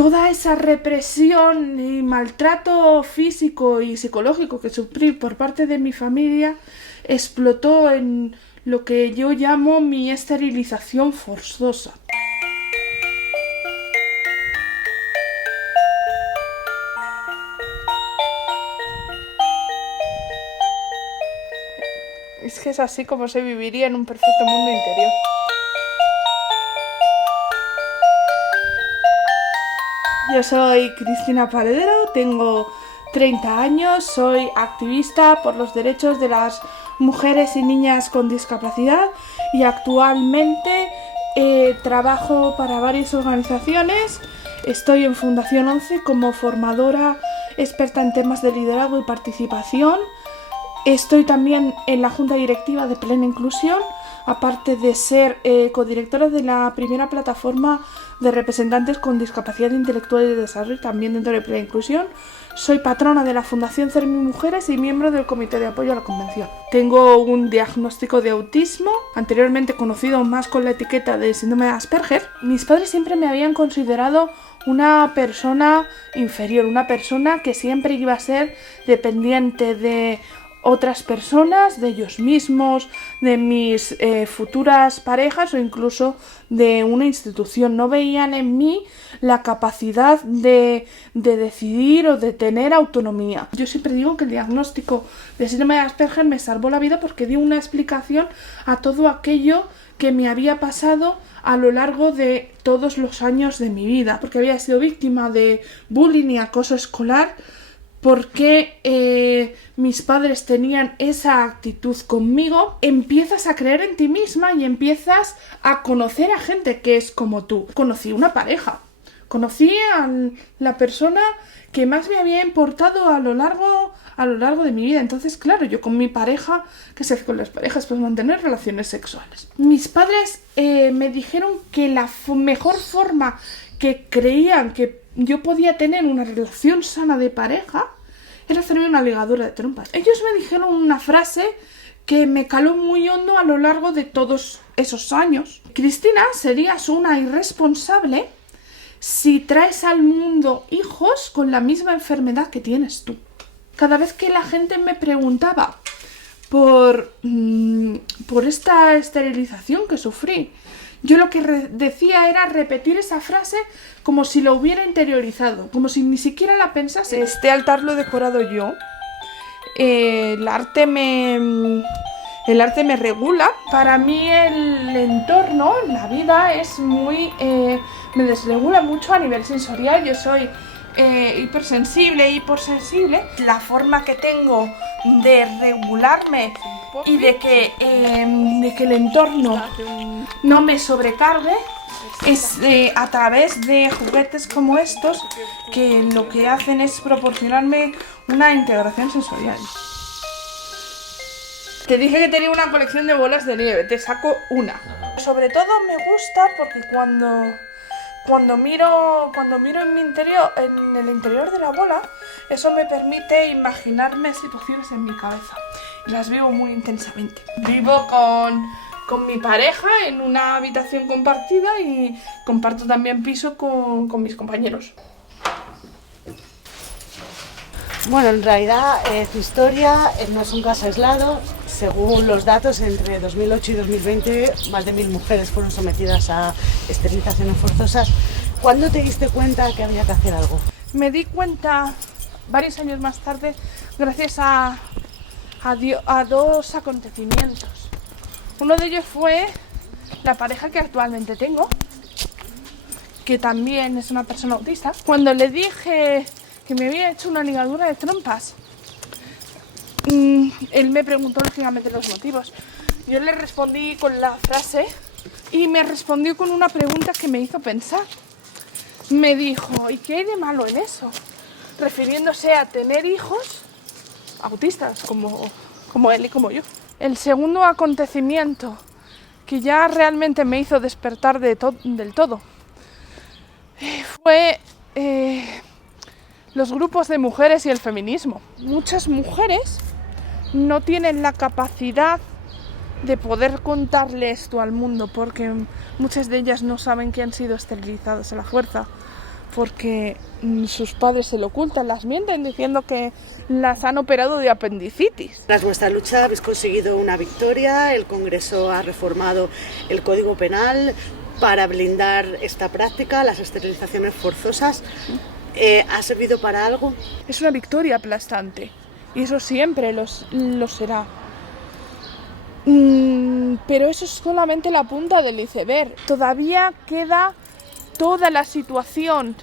toda esa represión y maltrato físico y psicológico que sufrí por parte de mi familia explotó en lo que yo llamo mi esterilización forzosa. Es que es así como se viviría en un perfecto mundo interior. Yo soy Cristina Paredero, tengo 30 años, soy activista por los derechos de las mujeres y niñas con discapacidad y actualmente trabajo para varias organizaciones. Estoy en Fundación 11 como formadora experta en temas de liderazgo y participación. Estoy también en la Junta Directiva de Plena Inclusión, aparte de ser codirectora de la primera plataforma de representantes con discapacidad intelectual y de desarrollo, también dentro de Plena Inclusión. Soy patrona de la Fundación CERMI Mujeres y miembro del Comité de Apoyo a la Convención. Tengo un diagnóstico de autismo, anteriormente conocido más con la etiqueta de síndrome de Asperger. Mis padres siempre me habían considerado una persona inferior, una persona que siempre iba a ser dependiente de otras personas, de ellos mismos, de mis futuras parejas o incluso de una institución. No veían en mí la capacidad de decidir o de tener autonomía. Yo siempre digo que el diagnóstico de síndrome de Asperger me salvó la vida porque dio una explicación a todo aquello que me había pasado a lo largo de todos los años de mi vida, porque había sido víctima de bullying y acoso escolar, porque mis padres tenían esa actitud conmigo. Empiezas a creer en ti misma y empiezas a conocer a gente que es como tú. Conocí una pareja, conocí a la persona que más me había importado a lo largo de mi vida. Entonces, claro, yo con mi pareja, ¿qué se hace con las parejas? Pues mantener relaciones sexuales. Mis padres me dijeron que la mejor forma que creían que yo podía tener una relación sana de pareja era hacerme una ligadura de trompas. Ellos me dijeron una frase que me caló muy hondo a lo largo de todos esos años. Cristina, serías una irresponsable si traes al mundo hijos con la misma enfermedad que tienes tú. Cada vez que la gente me preguntaba por esta esterilización que sufrí, yo lo que decía era repetir esa frase como si lo hubiera interiorizado, como si ni siquiera la pensase. Este altar lo he decorado yo. El arte me regula. Para mí el entorno, la vida es muy... me desregula mucho a nivel sensorial. Yo soy hipersensible, hiposensible. La forma que tengo de regularme y de que el entorno no me sobrecargue es a través de juguetes como estos, que lo que hacen es proporcionarme una integración sensorial. Te dije que tenía una colección de bolas de nieve, te saco una. Sobre todo me gusta porque cuando miro en mi interior, en el interior de la bola, eso me permite imaginarme situaciones en mi cabeza y las vivo muy intensamente. Vivo con mi pareja en una habitación compartida y comparto también piso con mis compañeros. Bueno, en realidad tu historia no es un caso aislado. Según los datos, entre 2008 y 2020, más de 1000 mujeres fueron sometidas a esterilizaciones forzosas. ¿Cuándo te diste cuenta que había que hacer algo? Me di cuenta varios años más tarde, gracias a dos acontecimientos. Uno de ellos fue la pareja que actualmente tengo, que también es una persona autista. Cuando le dije que me había hecho una ligadura de trompas, él me preguntó lógicamente los motivos. Yo le respondí con la frase y me respondió con una pregunta que me hizo pensar. Me dijo, ¿y qué hay de malo en eso? Refiriéndose a tener hijos autistas como él y como yo. El segundo acontecimiento que ya realmente me hizo despertar del todo fue los grupos de mujeres y el feminismo. Muchas mujeres no tienen la capacidad de poder contarle esto al mundo porque muchas de ellas no saben que han sido esterilizadas a la fuerza, porque sus padres se lo ocultan, las mienten diciendo que las han operado de apendicitis. Tras vuestra lucha habéis conseguido una victoria, el Congreso ha reformado el Código Penal para blindar esta práctica, las esterilizaciones forzosas. ¿Ha servido para algo? Es una victoria aplastante y eso siempre lo será. Pero eso es solamente la punta del iceberg. Todavía queda toda la situación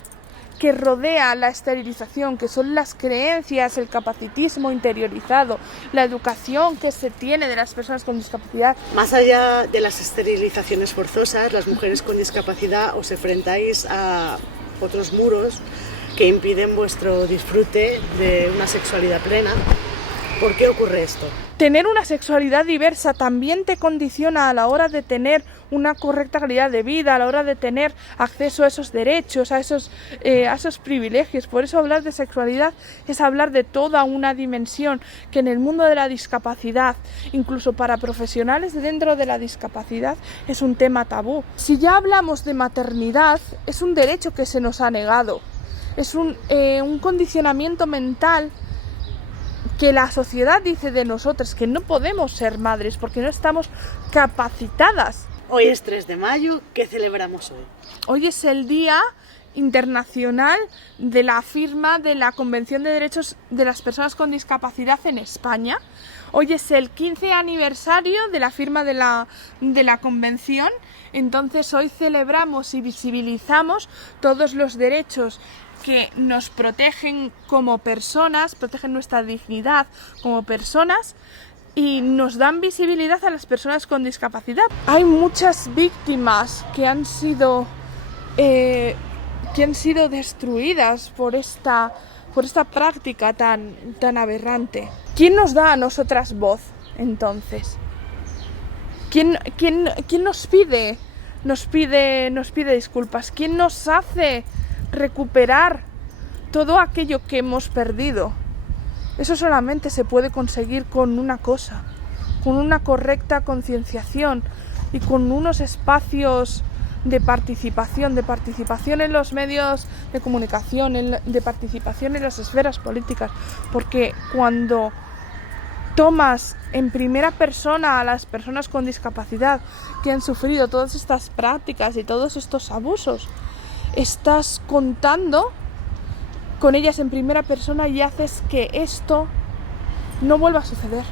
que rodea la esterilización, que son las creencias, el capacitismo interiorizado, la educación que se tiene de las personas con discapacidad. Más allá de las esterilizaciones forzosas, las mujeres con discapacidad os enfrentáis a otros muros que impiden vuestro disfrute de una sexualidad plena. ¿Por qué ocurre esto? Tener una sexualidad diversa también te condiciona a la hora de tener una correcta calidad de vida, a la hora de tener acceso a esos derechos, a esos privilegios. Por eso hablar de sexualidad es hablar de toda una dimensión que en el mundo de la discapacidad, incluso para profesionales dentro de la discapacidad, es un tema tabú. Si ya hablamos de maternidad, es un derecho que se nos ha negado. Es un condicionamiento mental que la sociedad dice de nosotros, que no podemos ser madres porque no estamos capacitadas. Hoy es 3 de mayo, ¿qué celebramos hoy? Hoy es el Día Internacional de la firma de la Convención de Derechos de las Personas con Discapacidad en España. Hoy es el 15 aniversario de la firma de la Convención. Entonces hoy celebramos y visibilizamos todos los derechos que nos protegen como personas, protegen nuestra dignidad como personas y nos dan visibilidad a las personas con discapacidad. Hay muchas víctimas que han sido destruidas por esta práctica tan aberrante. ¿Quién nos da a nosotras voz, entonces? ¿Quién nos pide disculpas? ¿Quién nos hace recuperar todo aquello que hemos perdido? Eso solamente se puede conseguir con una cosa, con una correcta concienciación y con unos espacios de participación en los medios de comunicación, de participación en las esferas políticas, porque cuando tomas en primera persona a las personas con discapacidad que han sufrido todas estas prácticas y todos estos abusos, estás contando con ellas en primera persona y haces que esto no vuelva a suceder.